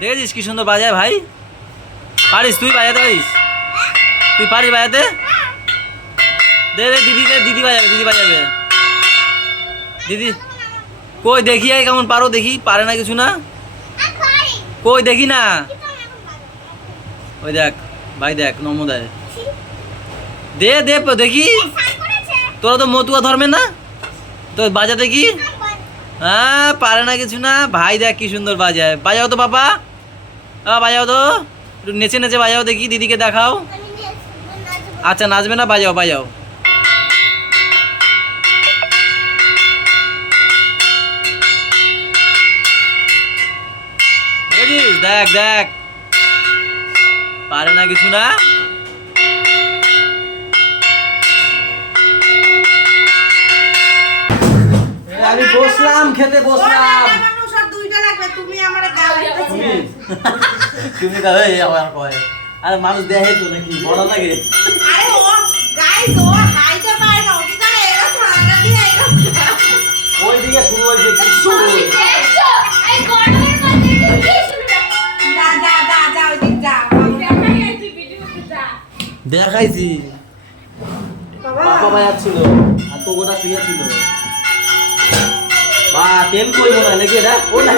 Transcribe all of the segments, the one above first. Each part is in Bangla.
দেখেছিস কি সুন্দর বাজায় ভাই? পারিস তুই বাজাতে পারিস? তুই পারিস বাজাতে? দে দে দিদি বাজাবে দিদি। কই দেখি আয় কেমন পারো দেখি। পারে না কিছু না, কই দেখি না। ওই দেখ ভাই, দেখ নমদায় দে দে দেখি। তোরা তো মতুয়া ধর্মে না, তো বাজা দেখি। হ্যাঁ পারে না কিছু না ভাই, দেখ কি সুন্দর বাজায়। বাজাও তো বাবা, বাজাও তো একটু নেচে নেচে বাজাও দেখি, দিদিকে দেখাও। আচ্ছা নাচবে না, বাজাও বাজাও। দেখ দেখ পারে না কিছু না। আমি বসলাম খেতে বসলাম। তুমি দাদা আমার কয় আরে মানুষ দেখে তো নাকি বড় লাগে। ওইদিকে শুরু হয়েছে কিছু দেখাইছি। বাবা ভাই ছিল আর তো গোটা শুয়ে ছিল। বা তেল কই মনে হয় নাকি এটা? ও না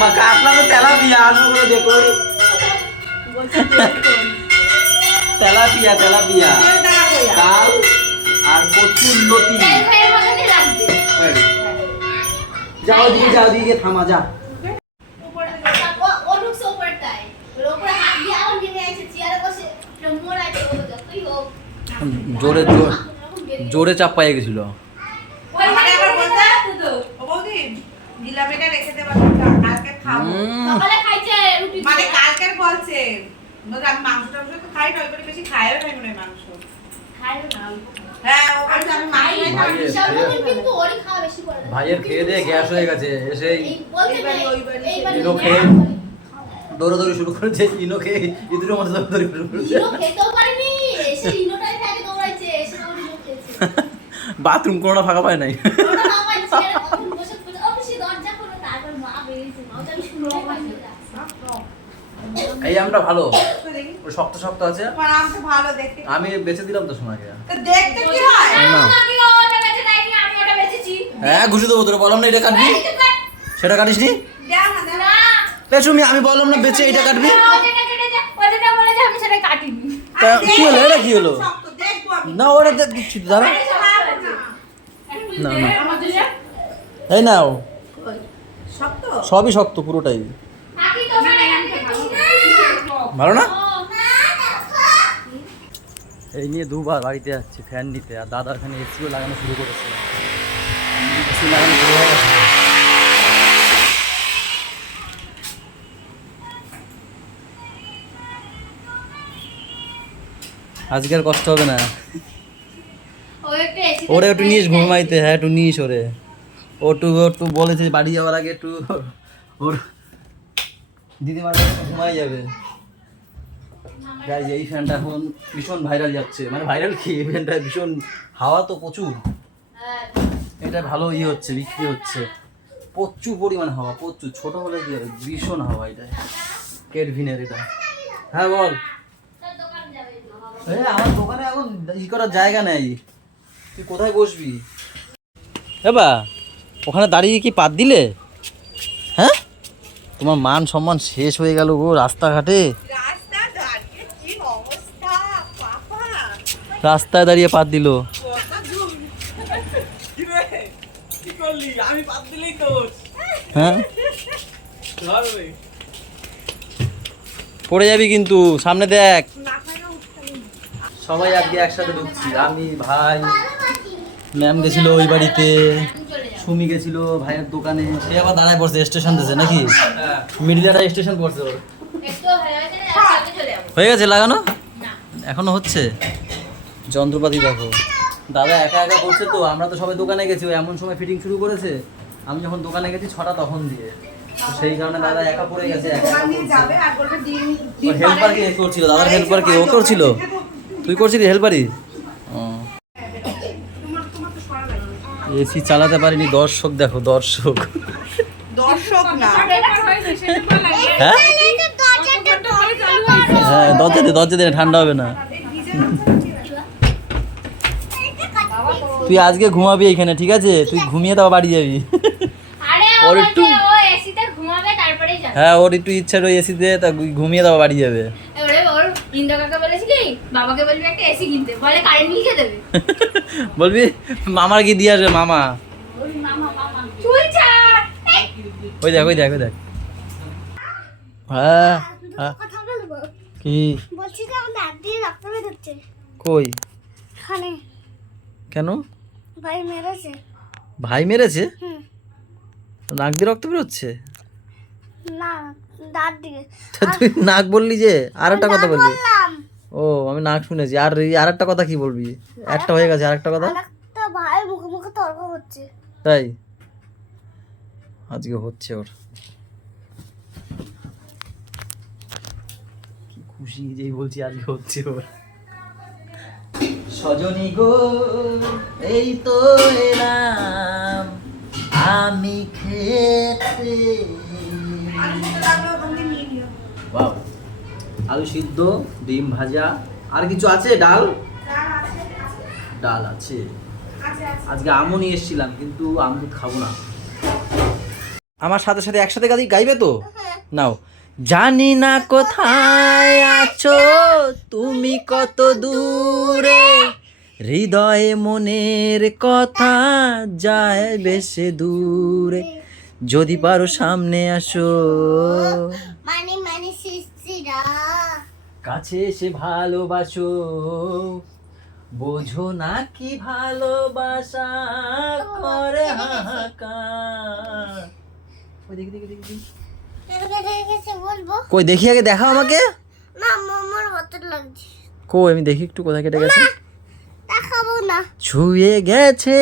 মা কাটলা তো তেলাপিয়া আনো করে দেখো। তেলাপিয়া কাল আর কচুর লতি। যাও দিকে থামা যা। জোরে চাপ পাইয়ে গেছিল। ভাইয়ের খেয়ে দিয়ে গ্যাস হয়ে গেছে, এসে ইনো খেয়ে দৌড়াদৌড়ি শুরু করেছে। ইনো খেয়ে ইঁদুরের মতো দৌড়াদৌড়ি শুরু করেছে। বাথরুম কোনোটা ফাঁকা পায় নাই। এই আমটা ভালো, শক্ত শক্ত আছে। আমি বেচে দিলাম তো সোনাকে। হ্যাঁ ঘুষে দেবো তোরা, বললাম না এটা কাটবি, সেটা কাটিস নি। আমি বললাম না বেচে এটা কাটবি। কি হলো এটা, কি হলো? না ওরা দিচ্ছি তো দাঁড়া। না না এই নাও, সবই শক্ত পুরোটাই। ভালো না? এই নিয়ে দুবার বাড়িতে যাচ্ছে ফ্যান নিতে, আর দাদা এখানে এসিও লাগানো শুরু করেছে। এসি লাগানো শুরু হয়ে গেছে। আজকে আর কষ্ট হবে না। ওরে একটু নিস ঘুমাইতে। হ্যাঁ একটু নিস ওরে। একটু বলেছে বাড়ি যাওয়ার আগে একটু ওর দিদিমার ঘুমাই যাবে। এই ফ্যানটা এখন ভীষণ ভাইরাল যাচ্ছে, মানে ভাইরাল কি, এই ফ্যানটা ভীষণ হাওয়া তো প্রচুর। এটা ভালো হচ্ছে, বিক্রি হচ্ছে প্রচুর পরিমাণ হাওয়া, প্রচুর। ছোট হলে কি হবে, ভীষণ হাওয়া এটা কেডভিনের এটা। হ্যাঁ বল। আমার দোকানে এখন ই করার জায়গা নেই, তুই কোথায় বসবি? এবা ওখানে দাঁড়িয়ে কি পাত দিলে? হ্যাঁ তোমার মান সম্মান শেষ হয়ে গেল গো রাস্তাঘাটে। রাস্তায় দাঁড়িয়ে পাত দিল। হ্যাঁ পড়ে যাবি কিন্তু, সামনে দেখ। সবাই আজকে একসাথে ঢুকছি, আমি ভাই, ম্যাম গেছিল ওই বাড়িতে, সুমি গেছিল ভাইয়ের দোকানে। সে আবার দাঁড়ায় পড়ছে স্টেশন দিয়েছে নাকি, মিডিয়াটা স্টেশন পড়ছে ওর। হয়ে গেছে লাগানো, এখনো হচ্ছে। যন্ত্রপাতি দেখো, দাদা একা একা করছে তো, আমরা তো সবাই দোকানে গেছি, ও এমন সময় ফিটিং শুরু করেছে। আমি যখন দোকানে গেছি 6টা তখন দিয়ে, তো সেই কারণে দাদা একা পড়ে গেছে। হেল্পার কে করছিল, দাদার হেল্পার কে ও করছিল? তুই করছিলি হেল্পারই? এসি চালাতে পারিনি। দর্শক দেখো, দর্শক না হ্যাঁ হ্যাঁ দরজা দে ঠান্ডা হবে না। তুই আজকে ঘুমাবি এখানে, ঠিক আছে? তুই ঘুমিয়ে তাও বাড়ি যাবি। আরে ও ওর বলছে একটু- ও এসিতে ঘুমাবে তারপরেই যাবে। হ্যাঁ, ওর একটু ইচ্ছা রয়ে এসিতে, তা ঘুমিয়ে তাও বাড়ি যাবে। ওরে ওর ইন্দো কাকা বলেছিলি বাবাকে বলবি একটা এসি কিনতে, বলে কারেন্ট বিল খেয়ে দেবে। বলবি মামার কি দিয়ে আসবে, মামা। ওই মামা মামা চুল ছাড়। এই, ওই দেখ ওই দেখ ওই দেখ। হ্যাঁ হ্যাঁ, কথা বলবো কি? বলছি যে আমার দাদি রক্ত বেরোচ্ছে কই? এখানে কেন? ভাই মেরেছে। ভাই মেরেছে? হুম। নাক দিয়ে রক্ত বেরোচ্ছে? না দাঁত দিয়ে তা তুই নাক বললি যে, আর একটা কথা বলবি। বললাম ও, আমি নাক শুনেছি। আর একটা কথা কি বলবি? একটা হয়ে গেছে, আর একটা কথা। আরেকটা ভাই মুখে মুখে তর্ক করছে। তাই আজকে হচ্ছে ওর। কি খুশি যেই বলছি আজকে হচ্ছে ওর। সজনী গো, এই তো এলাম আমি খেতে। বাহ, আলু সিদ্ধ, ডিম ভাজা, আর কিছু আছে? ডাল ডাল আছে। আজকে আমও নিয়ে এসেছিলাম, কিন্তু আম দুধ খাবো না। আমার সাথে সাথে একসাথে গাইবে তো? নাও। জানি না কোথায় আছো তুমি, কত দূরে, হৃদয়ে মনের কথা যায় বেশি দূরে, যদি পারো সামনে আসো, মানে মানে শিশিরা কাছে এসে ভালোবাসো, বোঝো না কি ভালোবাসা করে হাহাকার। ওই দেখি দেখি দেখি দেখি। কিছু বলবো কই দেখি, আগে দেখাও আমাকে। না মোমোর মতন লাগছে। কই আমি দেখি একটু, কোথায় কেটে গেছে। দেখাবো না। ছুঁয়ে গেছে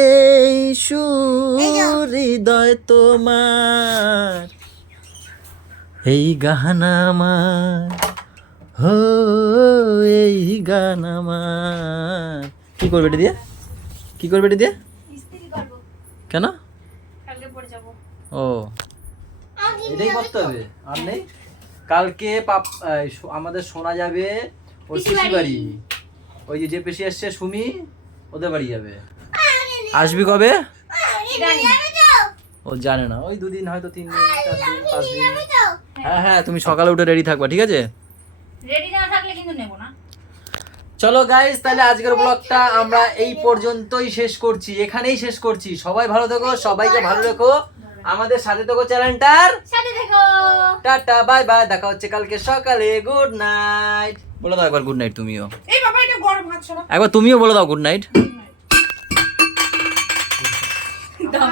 এই সুর হৃদয় তোমার, এই গান আমার, হো এই গান আমার। কি করবে এটা দিয়ে? কি করবে এটা দিয়ে? ইস্ত্রি করবো, কেন? কালকে পরে যাবো। ও, এটাই করতে হবে, আর নেই। কালকে আমাদের শোনা যাবে ওর পিসি পিসি বাড়ি। বাড়ি। ওই যে পেশি আসছে সুমি, ওদের বাড়ি যাবে। আসবি কবে? জানি। ও জানে না, ওই 2 দিন, হয়তো 3 দিন 4 দিন 5 দিন। হ্যাঁ হ্যাঁ, তুমি সকালে উঠে রেডি থাকবা, ঠিক আছে? রেডি না থাকলে কিন্তু নেবো না। চলো গাইস, তাহলে আজকের ব্লগটা আমরা এই পর্যন্তই শেষ করছি, এখানেই শেষ করছি। সবাই ভালো থেকো, সবাইকে ভালো রেখো, আমাদের সাথে থেকো চ্যানেলটার। সাথে দেখো। টাটা বাই বাই, দেখা হচ্ছে কালকে সকালে। গুড নাইট বলে দাও একবার, গুড নাইট তুমিও। এই বাবা এটা গরম হাত সরা। একবার তুমিও বলে দাও গুড নাইট। দাও।